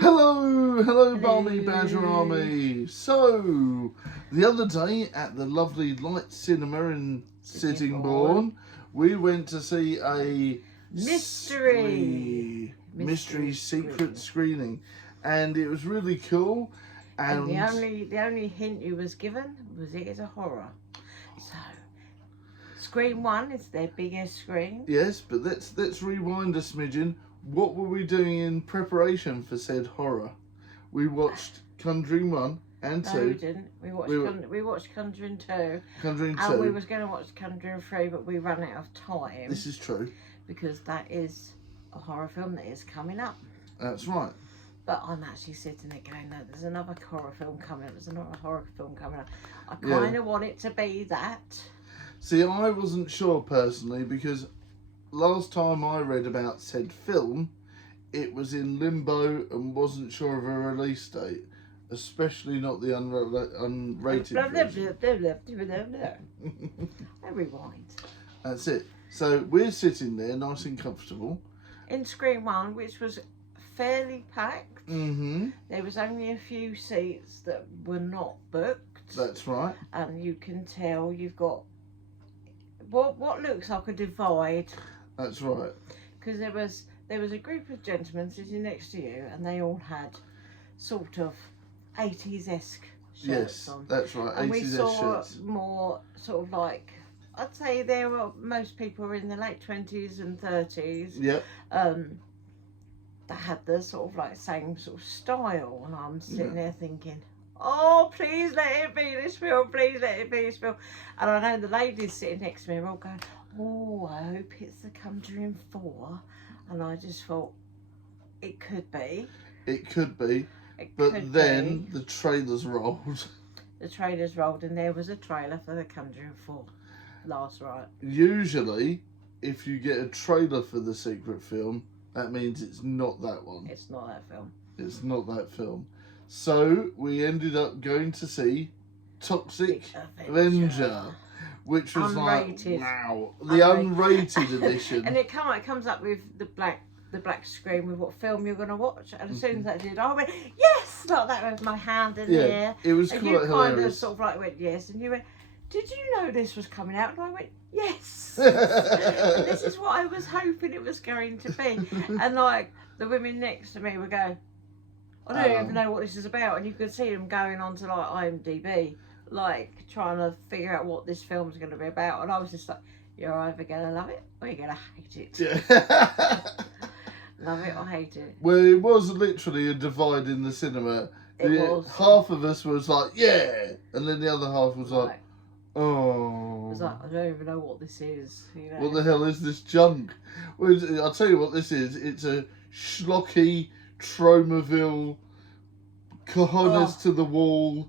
Hello, Balmy Badger Army. So, the other day at the lovely Light Cinema in Sittingbourne, we went to see a mystery secret screening, and it was really cool. And the only hint you was given was it is a horror. So, screen 1 is their biggest screen. Yes, but let's rewind a smidgen. What were we doing in preparation for said horror? We watched Conjuring 1 and 2. No, we didn't. We watched Conjuring 2. Conjuring 2. And we was going to watch Conjuring 3, but we ran out of time. This is true. Because that is a horror film that is coming up. That's right. But I'm actually sitting there going, no, there's another horror film coming up. There's another horror film coming up. I kind of want it to be that. See, I wasn't sure personally because last time I read about said film, it was in limbo and wasn't sure of a release date, especially not the unrated version. I rewind. That's it. So we're sitting there nice and comfortable. In screen 1, which was fairly packed. Mm-hmm. There was only a few seats that were not booked. That's right. And you can tell you've got what looks like a divide. That's right. Because there was a group of gentlemen sitting next to you, and they all had sort of 80s-esque shirts on. Yes, that's right. And 80s we saw shirts. more sort of like, I'd say most people were in the late 20s and 30s. Yep. That had the sort of like same sort of style, and I'm sitting there thinking, oh, please let it be this film, please let it be this film. And I know the ladies sitting next to me are all going, oh, I hope it's The Conjuring 4. And I just thought, it could be. It could be. But then the trailers rolled. The trailers rolled, and there was a trailer for The Conjuring 4 last night. Usually, if you get a trailer for the secret film, that means it's not that one. It's not that film. It's not that film. So, we ended up going to see Toxic Avenger, which was unrated. Like, wow, the unrated edition. And it comes up with the black screen with what film you're going to watch. And as soon as that did, I went, yes! Like that with my hand in the air. It was and quite hilarious. hilarious. Kind of sort of like went, yes. And you went, did you know this was coming out? And I went, yes. And this is what I was hoping it was going to be. And like the women next to me were going, I don't even know what this is about. And you could see them going on to like IMDb, like trying to figure out what this film's going to be about. And I was just like, you're either going to love it or you're going to hate it. Yeah. Love it or hate it. Well, it was literally a divide in the cinema. It was. Half of us was like, yeah, and then the other half was like, oh. I was like, I don't even know what this is. You know? What the hell is this junk? Well, I'll tell you what this is. It's a schlocky Tromaville, cojones to the wall,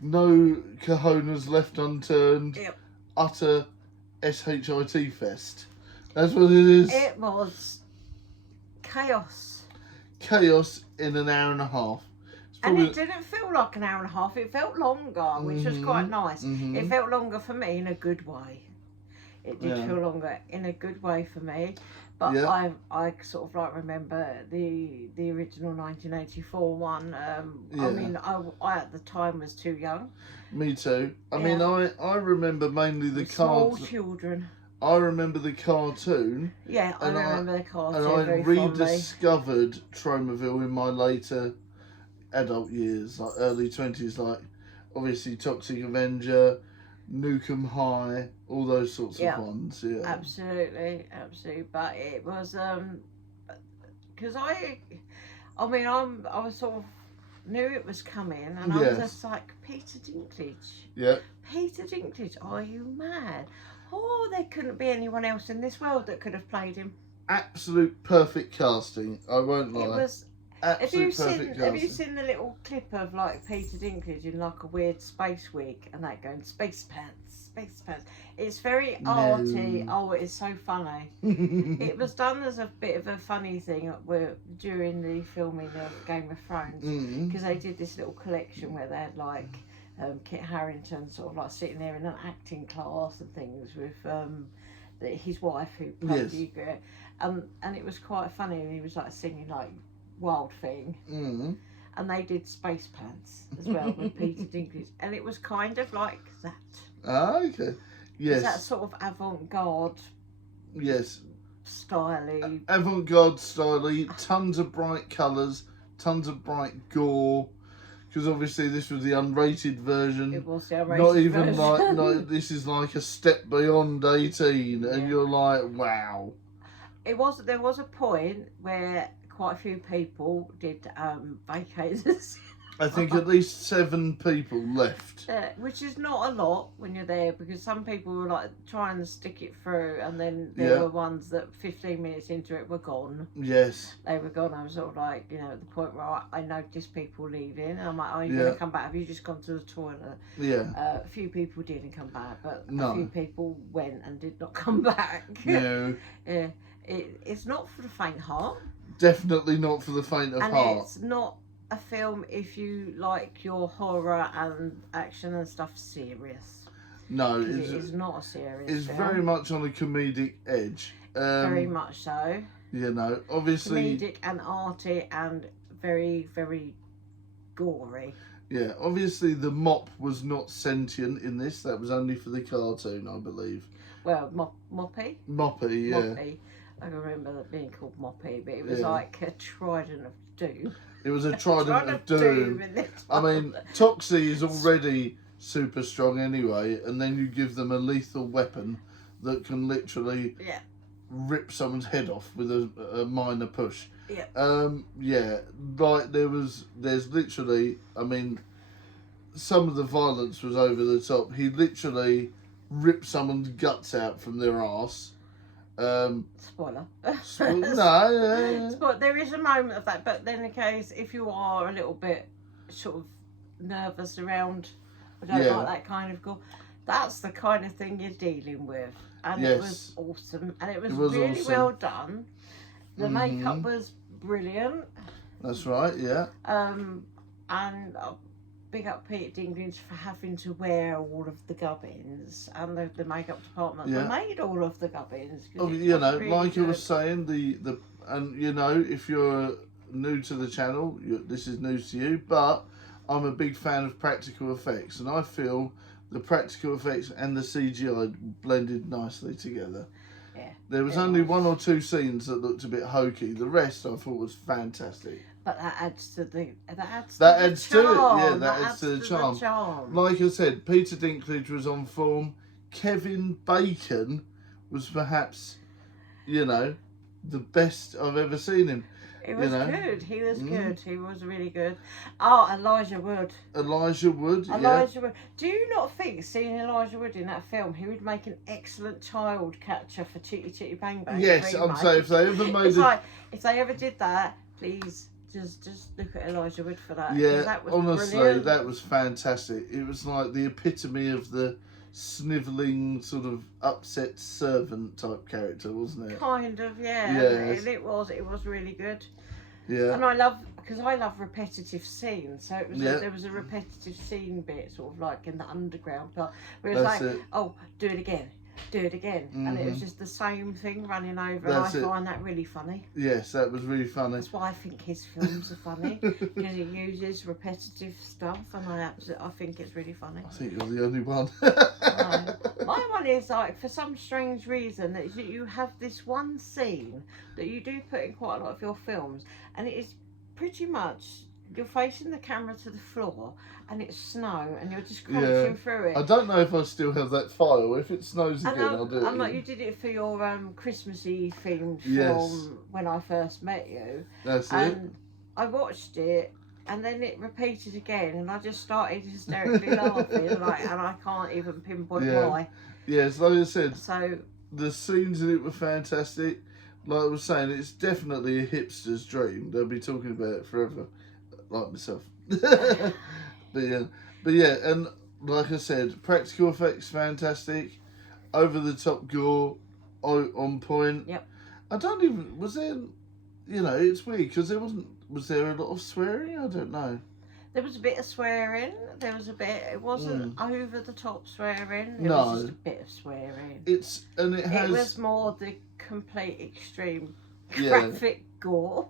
no cojones left unturned, utter SHIT fest. That's what it is. It was chaos. Chaos in an hour and a half. And it didn't feel like an hour and a half. It felt longer, which was quite nice. It felt longer for me in a good way. It did feel longer in a good way for me. But I sort of like remember the original 1984 one. I mean, I at the time was too young. Me too. I mean, I remember mainly the small children. I remember the cartoon. Yeah, I remember the cartoon. And I very rediscovered Tromaville in my later adult years, like early 20s, like obviously Toxic Avenger, Nukem High, all those sorts of ones. Yeah, absolutely. But it was because I was sort of knew it was coming, and I was just like, Peter Dinklage. Yeah. Peter Dinklage, are you mad? Oh, there couldn't be anyone else in this world that could have played him. Absolute perfect casting. I won't lie. It was. Have you seen the little clip of like Peter Dinklage in like a weird space wig and that going space pants? It's very arty. Oh, it is so funny. It was done as a bit of a funny thing during the filming of Game of Thrones because they did this little collection where they had like Kit Harington sort of like sitting there in an acting class and things with his wife who played Ygritte, and it was quite funny. And he was like singing like Wild Thing. Mm. And they did Space Pants as well with Peter Dinklage. And it was kind of like that. Ah, okay. Yes. It's that sort of avant-garde. Yes. Styly. Avant-garde styly. Tons of bright colours. Tons of bright gore. Because obviously this was the unrated version. It was the unrated Not even version. like, no, this is like a step beyond 18. And you're like, wow. There was a point where quite a few people did vacators. I think at least 7 people left. Which is not a lot when you're there, because some people were like trying to stick it through, and then there were ones that 15 minutes into it were gone. Yes. They were gone. I was sort of like, at the point where I noticed people leaving, and I'm like, are you going to come back? Have you just gone to the toilet? Yeah. A few people didn't come back, but No. a few people went and did not come back. No. Yeah. It's not for the faint heart. Definitely not for the faint of heart. And it's not a film if you like your horror and action and stuff serious. No, it is not a serious It's film. very much on a comedic edge. Very much so. Obviously... Comedic and arty and very, very gory. Yeah, obviously the mop was not sentient in this. That was only for the cartoon, I believe. Well, Moppy? Moppy, yeah. Moppy. I can remember that being called Moppy, but it was like a trident of doom. It was a trident of doom. I mean, Toxie is already super strong anyway, and then you give them a lethal weapon that can literally rip someone's head off with a minor push. Like there's literally, I mean, some of the violence was over the top. He literally ripped someone's guts out from their arse. Spoiler. No. There is a moment of that, but then in case if you are a little bit sort of nervous around, I don't like that kind of gore, that's the kind of thing you're dealing with. And it was awesome, and it was really awesome. well done. The makeup was brilliant. That's right, yeah. And big up Peter Dinklage for having to wear all of the gubbins, and the makeup department they made all of the gubbins. Really like I was saying, if you're new to the channel, this is news to you, but I'm a big fan of practical effects, and I feel the practical effects and the CGI blended nicely together. Yeah. There was only 1 or 2 scenes that looked a bit hokey. The rest I thought was fantastic. But that adds to the charm. That adds to the charm. Like I said, Peter Dinklage was on form. Kevin Bacon was perhaps, the best I've ever seen him. He was good. He was good. He was really good. Oh, Elijah Wood. Elijah Wood. Do you not think, seeing Elijah Wood in that film, he would make an excellent child catcher for Chitty Chitty Bang Bang? Yes, I'm saying if they ever made if they ever did that, please just look at Elijah Wood for that. Yeah, that was honestly, brilliant. that was fantastic. It was like the epitome of the snivelling sort of upset servant type character, wasn't it? Kind of, yeah. Yes. And it was really good. Yeah. And I love repetitive scenes, so it was there was a repetitive scene bit, sort of like in the underground part, where it was oh, do it again, and it was just the same thing running over. And I find that really funny. Yes, that was really funny. That's why I think his films are funny, because he uses repetitive stuff, and I think it's really funny. I think you're the only one. My one is like, for some strange reason, that you have this one scene that you do put in quite a lot of your films, and it is pretty much you're facing the camera to the floor, and it's snow, and you're just crunching through it. I don't know if I still have that file. If it snows again, I'll do it. I'm like, you did it for your Christmassy themed film when I first met you. That's and I watched it, and then it repeated again, and I just started hysterically laughing, and I can't even pinpoint why. Yes, like I said, so the scenes in it were fantastic. Like I was saying, it's definitely a hipster's dream. They'll be talking about it forever, like myself. but yeah, and like I said, practical effects fantastic, over the top gore, on point. Yep. I don't even was there. It's weird because there wasn't. Was there a lot of swearing? I don't know. There was a bit of swearing. There was a bit. It wasn't over the top swearing. It No. was just a bit of swearing. It was more the complete extreme graphic gore.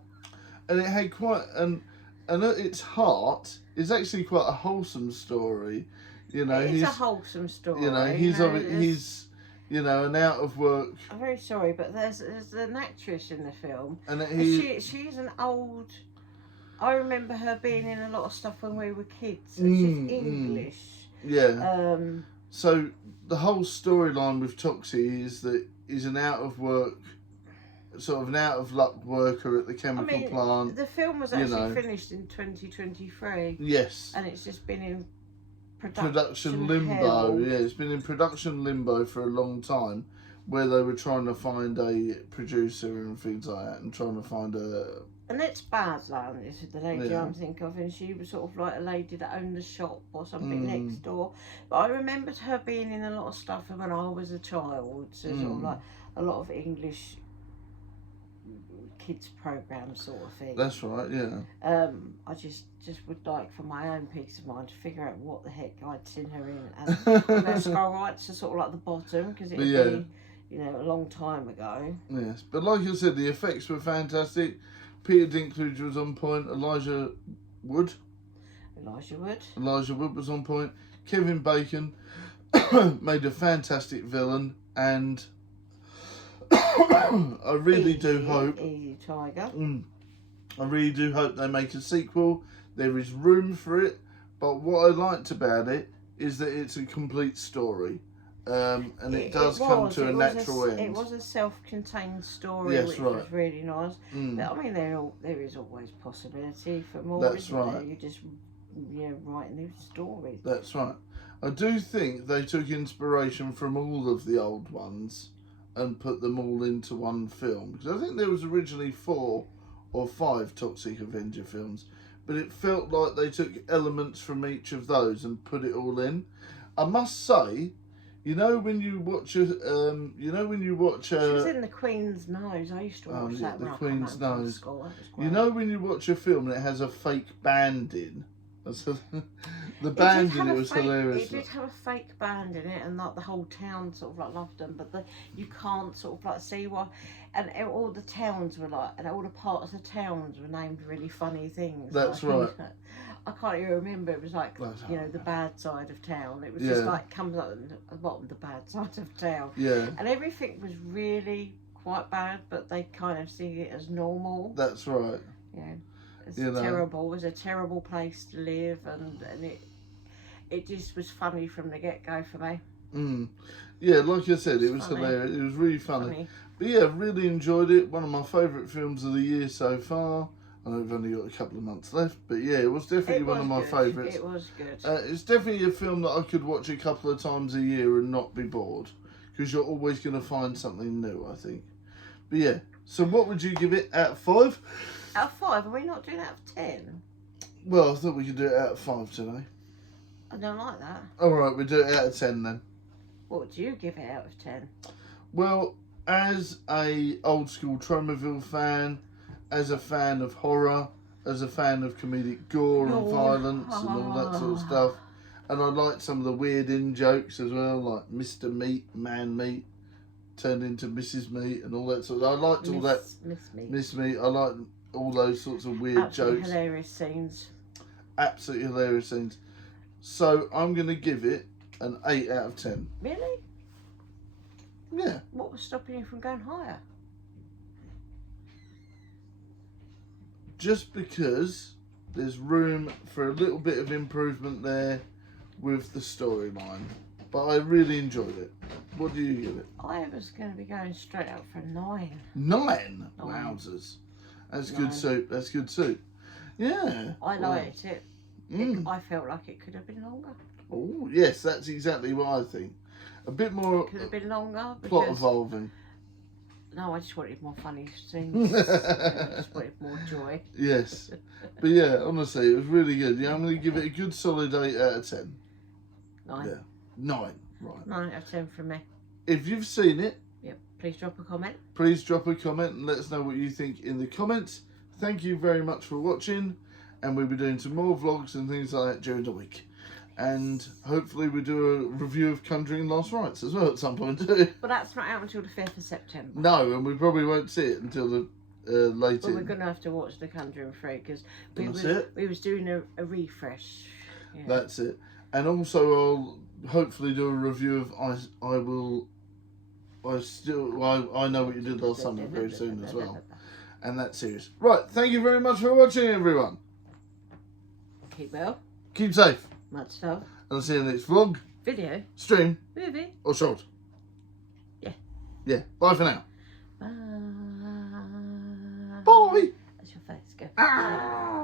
and it had quite and at its heart is actually quite a wholesome story. You know, it's a wholesome story. You know, he's you know, an out of work. I'm very sorry, but there's an actress in the film, and she's an old. I remember her being in a lot of stuff when we were kids. And she's English. Yeah. So the whole storyline with Toxie is that he's an out of work, sort of an out of luck worker at the chemical plant. The film was actually finished in 2023. Yes. And it's just been in production limbo. Hell. Yeah, it's been in production limbo for a long time, where they were trying to find a producer and things like that, and trying to find a. And it's bad, like this is the lady I'm thinking of, and she was sort of like a lady that owned the shop or something next door. But I remembered her being in a lot of stuff when I was a child, so sort of like a lot of English kids programs sort of thing. That's right, yeah. I just would like, for my own peace of mind, to figure out what the heck I'd seen her in, and I'm going to scroll right to sort of like the bottom, because it'd be, you know, a long time ago. Yes, but like I said, the effects were fantastic. Peter Dinklage was on point. Elijah Wood was on point. Kevin Bacon made a fantastic villain, and I really do hope. Easy Tiger. I really do hope they make a sequel. There is room for it, but what I liked about it is that it's a complete story. And it does come to a natural end. It was a self-contained story, which was really nice. But I mean, there is always possibility for more. That's right. There? You just write new stories. That's right. I do think they took inspiration from all of the old ones and put them all into one film, because I think there was originally 4 or 5 Toxic Avenger films, but it felt like they took elements from each of those and put it all in. I must say, you know when you watch she was in The Queen's Nose. I used to watch that. The Queen's Nose. School. That was great. You know when you watch a film and it has a fake band in. The band in it was hilarious. It did have a fake band in it, and like the whole town sort of like loved them, but you can't sort of like see why. And all the towns were like, and all the parts of the towns were named really funny things. That's like, right. I can't even remember. It was like, you know, the bad side of town. It was just like comes up at the bottom, the bad side of town. Yeah. And everything was really quite bad, but they kind of see it as normal. That's right. Yeah. It's terrible. It was a terrible place to live, and it just was funny from the get-go for me. Yeah, like I said, it was hilarious. It was really funny. But yeah, really enjoyed it. One of my favourite films of the year so far. I know we've only got a couple of months left, but yeah, it was definitely one of my favourites. It was good. It's definitely a film that I could watch a couple of times a year and not be bored, because you're always going to find something new, I think. But yeah, so what would you give it out of 5? Out of 5? Are we not doing out of 10? Well, I thought we could do it out of 5 today. I don't like that. Alright, we'll do it out of 10 then. What would you give it out of 10? Well, as a old school Tromaville fan, as a fan of horror, as a fan of comedic gore and violence and all that sort of stuff, and I liked some of the weird in-jokes as well, like Mr. Meat, Man Meat, turned into Mrs. Meat and all that sort of. I liked all that. Miss Meat. I liked all those sorts of weird jokes. Hilarious scenes. Absolutely hilarious scenes. So I'm going to give it an 8 out of 10. Really? Yeah. What was stopping you from going higher? Just because there's room for a little bit of improvement there with the storyline. But I really enjoyed it. What do you give it? I was going to be going straight up for a 9. 9? Wowzers. That's good soup. That's good soup. Yeah. I liked it. I felt like it could have been longer. Oh, yes, that's exactly what I think. A bit more... Could have been longer. Plot evolving. No, I just wanted more funny scenes. I just wanted more joy. Yes. But yeah, honestly, it was really good. Yeah, I'm going to give it a good solid 8 out of 10. 9. Yeah. 9. Right. 9 out of 10 from me. If you've seen it, please drop a comment. Please drop a comment and let us know what you think in the comments. Thank you very much for watching, and we'll be doing some more vlogs and things like that during the week. And hopefully we'll do a review of Conjuring Last Rites as well at some point too. But that's not out until the 5th of September. No, and we probably won't see it until the later. Well, we're going to have to watch The Conjuring 3 because we was doing a refresh. Yeah. That's it. And also I'll hopefully do a review of I Know What You Did Last Summer very soon as well. And that series. Right, thank you very much for watching, everyone. Keep well. Keep safe. Much love. And I'll see you in the next vlog, video, stream, movie, or short. Yeah. Yeah. Bye for now. Bye. Bye. That's your face. Go. Ah.